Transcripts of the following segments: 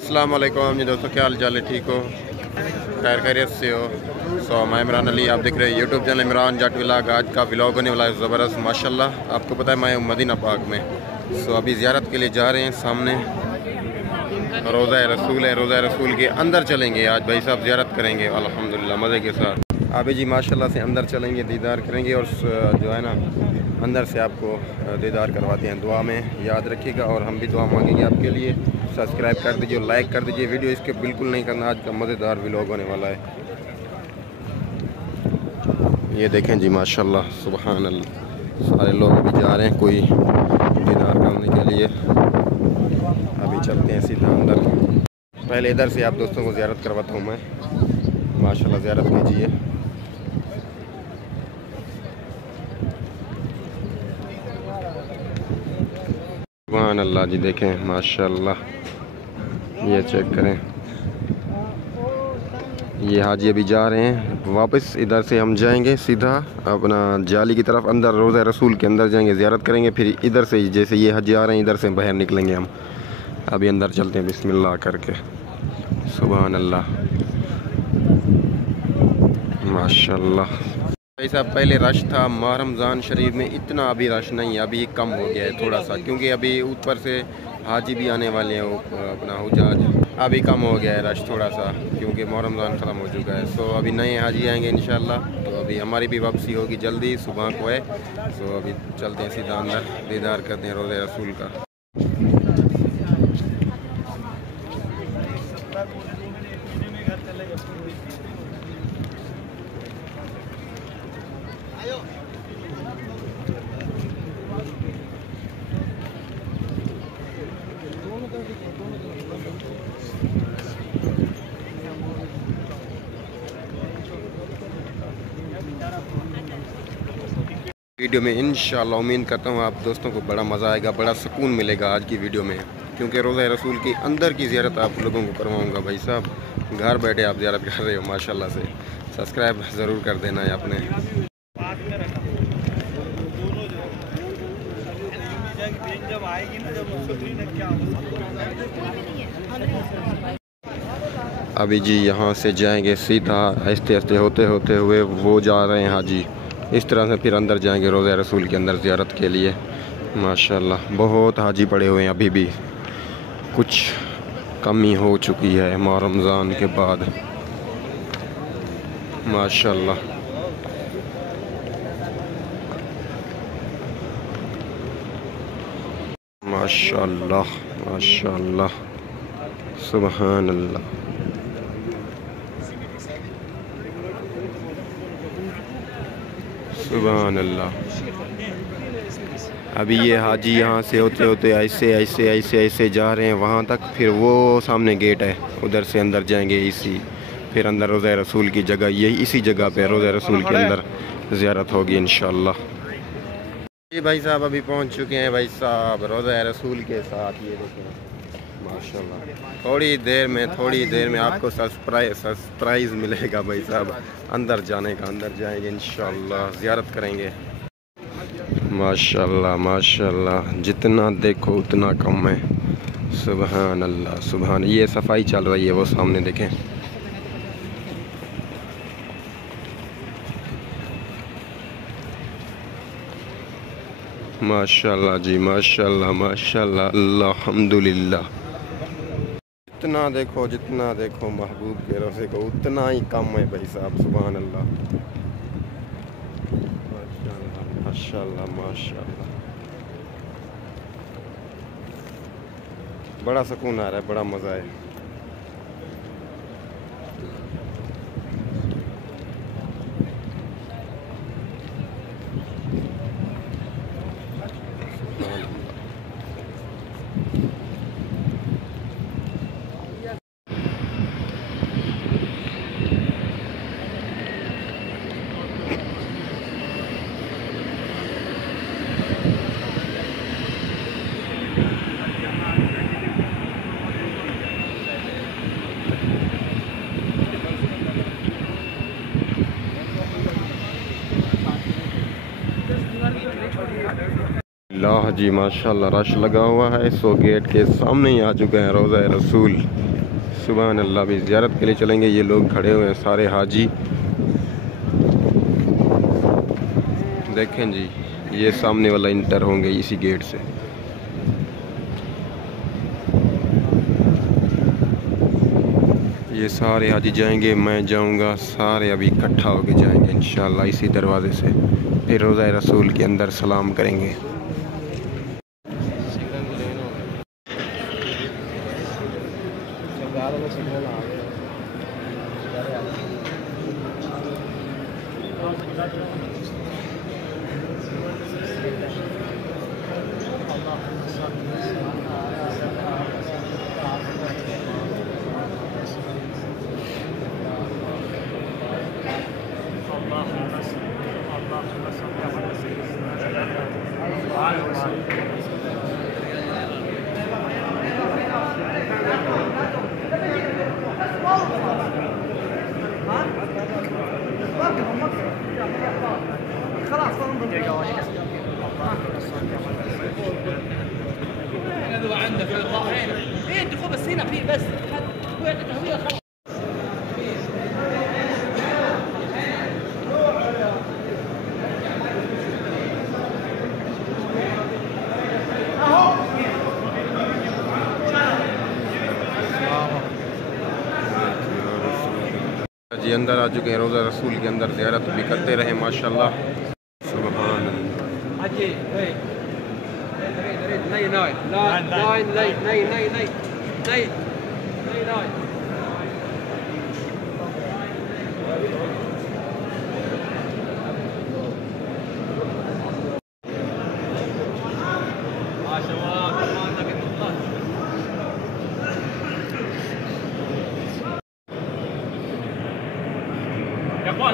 अस्सलाम वालेकुम जी दोस्तों, क्या हाल चाल है? ठीक हो? खैर खैरियत से हो? मैं इमरान अली, आप देख रहे हैं YouTube channel Imran Jat vlog. आज का व्लॉग होने वाला है ज़बरदस्त माशाल्लाह। आपको पता है मैं हूँ मदीना पाक में। अभी ज़ियारत के लिए जा रहे हैं। सामने रोज़ा रसूल है, रोज़ा रसूल के अंदर चलेंगे आज भाई साहब, ज़ियारत करेंगे अल्हम्दुलिल्लाह मज़े के साथ। अभी जी माशाल्लाह से अंदर चलेंगे, दीदार करेंगे और जो है ना अंदर से आपको दीदार करवाते हैं। दुआ में याद रखिएगा और हम भी दुआ मांगेंगे आपके लिए। सब्सक्राइब कर दीजिए, लाइक कर दीजिए, वीडियो इसके बिल्कुल नहीं करना। आज का मज़ेदार व्लॉग होने वाला है। ये देखें जी माशाल्लाह सुभान अल्लाह, सारे लोग अभी जा रहे हैं कोई दीदार करने के लिए। अभी चलते हैं सीधा अंदर। पहले इधर से आप दोस्तों को ज़ियारत करवाता हूँ मैं। माशाल्लाह ज़ियारत कीजिए। सुभान अल्लाह जी, देखें माशाल्लाह, ये चेक करें। ये हाजी अभी जा रहे हैं वापस। इधर से हम जाएंगे सीधा अपना जाली की तरफ, अंदर रोज़ा रसूल के अंदर जाएंगे, ज़ियारत करेंगे। फिर इधर से जैसे ये हाजी आ रहे हैं इधर से बाहर निकलेंगे हम। अभी अंदर चलते हैं बिस्मिल्लाह करके। सुभान अल्लाह माशाल्लाह। भाई साहब पहले रश था माह रमज़ान शरीफ में, इतना अभी रश नहीं है, अभी कम हो गया है थोड़ा सा, क्योंकि अभी ऊपर से हाजी भी आने वाले हैं, अपना हुजाज। अभी कम हो गया है रश थोड़ा सा, क्योंकि माह रमज़ान ख़त्म हो चुका है। सो अभी नए हाजी आएंगे इंशाल्लाह। तो अभी हमारी भी वापसी होगी जल्दी, सुबह को है। सो अभी चलते हैं सीधा अंदर, दीदार करते हैं रोज़े रसूल का। वीडियो में इंशाल्लाह उम्मीद करता हूँ आप दोस्तों को बड़ा मज़ा आएगा, बड़ा सुकून मिलेगा आज की वीडियो में, क्योंकि रोज़ा रसूल की अंदर की ज़ियारत आप लोगों को करवाऊँगा भाई साहब। घर बैठे आप ज़ियारत कर रहे हो माशाल्लाह से। सब्सक्राइब ज़रूर कर देना है आपने। अभी जी यहाँ से जाएंगे सीधा, आहिस्ते आहिस्ते होते होते हुए वो जा रहे हैं हाजी। इस तरह से फिर अंदर जाएंगे रोज़ा रसूल के अंदर ज़ियारत के लिए। माशाल्लाह बहुत हाजी पड़े हुए हैं, अभी भी कुछ कमी हो चुकी है माह रमज़ान के बाद माशाल्लाह। माशाल्लाह माशाल्लाह सुभान अल्लाह। सुभान अल्लाह। अभी ये हाजी यहाँ से होते होते ऐसे ऐसे ऐसे ऐसे जा रहे हैं वहाँ तक, फिर वो सामने गेट है उधर से अंदर जाएंगे इसी, फिर अंदर रोज़ा रसूल की जगह, यही इसी जगह पे रोज़ा रसूल के अंदर ज़ियारत होगी इंशाल्लाह। ये भाई साहब अभी पहुँच चुके हैं भाई साहब रोज़ा रसूल के साथ। ये देखें माशाल्लाह, थोड़ी देर में आपको सरप्राइज़ मिलेगा भाई साहब अंदर जाने का। अंदर जाएंगे इंशाल्लाह, ज़ियारत करेंगे। माशाल्लाह माशाल्लाह, जितना देखो उतना कम है। सुभान अल्लाह सुभान। ये सफाई चल रही है वो सामने देखें। माशाल्लाह जी माशाल्लाह माशाल्लाह अल्हम्दुलिल्लाह। जितना देखो महबूब के रोज़े को उतना ही कम है भाई साहब। सुभान अल्लाह माशाल्लाह माशाल्लाह माशाल्लाह। बड़ा सुकून आ रहा है, बड़ा मज़ा है। आह जी माशाल्लाह रश लगा हुआ है। सो गेट के सामने ही आ चुके हैं रोज़ा रसूल। सुभान अल्लाह। भी ज़ियारत के लिए चलेंगे। ये लोग खड़े हुए हैं सारे हाजी। देखें जी, ये सामने वाला इंटर होंगे इसी गेट से। ये सारे हाजी जाएंगे, मैं जाऊंगा, सारे अभी इकट्ठा होके जाएंगे इंशाल्लाह इसी दरवाज़े से। फिर रोज़ा रसूल के अंदर सलाम करेंगे। जी अंदर आ चुके हैं रोज़ा रसूल के अंदर। ज़ियारत भी करते रहे माशाल्लाह। सुभान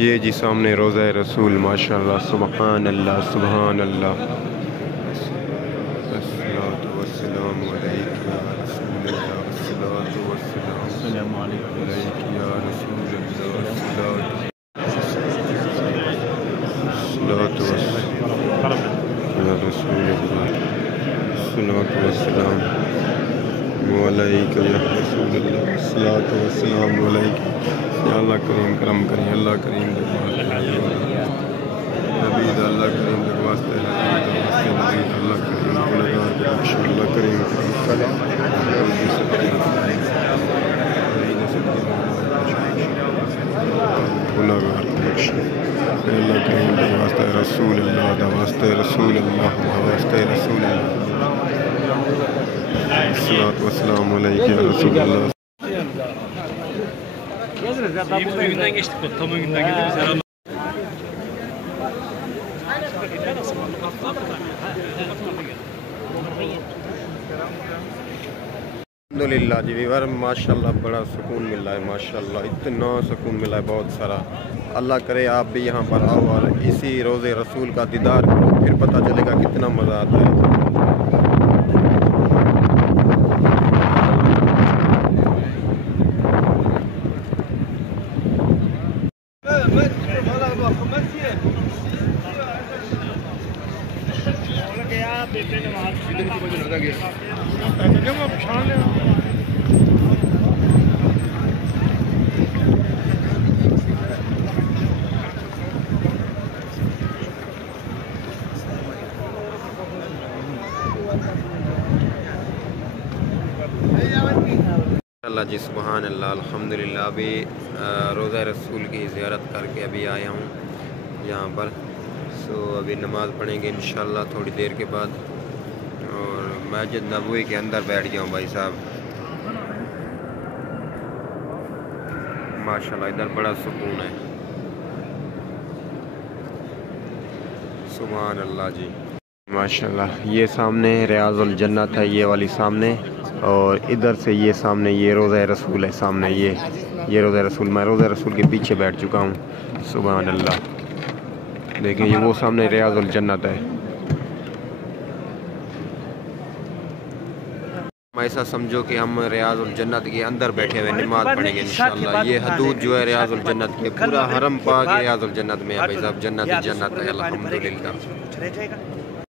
ये जी सामने रोज़ा रसूल माशाल्लाह। सुभान अल्लाह सुभान अल्लाह। अस्सलातु वस्सलामु अलैका या रसूलल्लाह, अस्सलातु वस्सलामु अलैका या रसूलल्लाह, अस्सलातु वस्सलामु अलैका या रसूलल्लाह, अस्सलातु वस्सलामु अलैका। या अल्लाह करीम करम करें, अल्लाह करीम नबी अल्लाह करीम वास्ते, अल्लाह करीम गुनहगार को बख्श, अल्लाह करीम गुनहगार को बख्श, अल्लाह करीम वास्ते रसूल अल्लाह दा वास्ते रसूल अल्लाह दा वास्ते रसूल अल्लाह। अस्सलातु वस्सलामु अलैका या रसूल अल्लाह। Bugünden geçtik, tam bugünden geldik. अल्हम्दुलिल्लाह जी वीवर माशाल्लाह बड़ा सुकून मिल रहा है माशाल्लाह। इतना सुकून मिला है बहुत सारा। अल्लाह करे आप भी यहाँ पर आओ और इसी रोज़े रसूल का दीदार करो, फिर पता चलेगा कितना मज़ा आता है। अल्लाह जी सुभान अल्लाह। अल्हम्दुलिल्लाह अभी रोज़ा रसूल की ज़ियारत करके अभी आया हूँ यहाँ पर। सो अभी नमाज़ पढ़ेंगे इंशाल्लाह थोड़ी देर के बाद, और मस्जिद नबवी के अंदर बैठ गया हूँ भाई साहब। माशाल्लाह इधर बड़ा सुकून है। सुभान अल्लाह जी माशाल्लाह। ये सामने रियाज़ुल जन्नत है, ये वाली सामने, और इधर से ये सामने ये रोज़ा रसूल है सामने। ये रोज़ा रसूल, मैं रोज़ा रसूल के पीछे बैठ चुका हूँ। सुभान अल्लाह। देखिए ये वो सामने रियाज़ुल जन्नत है। ऐसा समझो कि हम रियाजुल जन्नत के अंदर बैठे हुए नमाज पढ़ेंगे इंशाल्लाह। ये हदूद जो है रियाजुल जन्नत के, पूरा हरम पाक रियाजुल जन्नत में है भाई साहब, जन्नत ही जन्नत है अल्हम्दुलिल्लाह।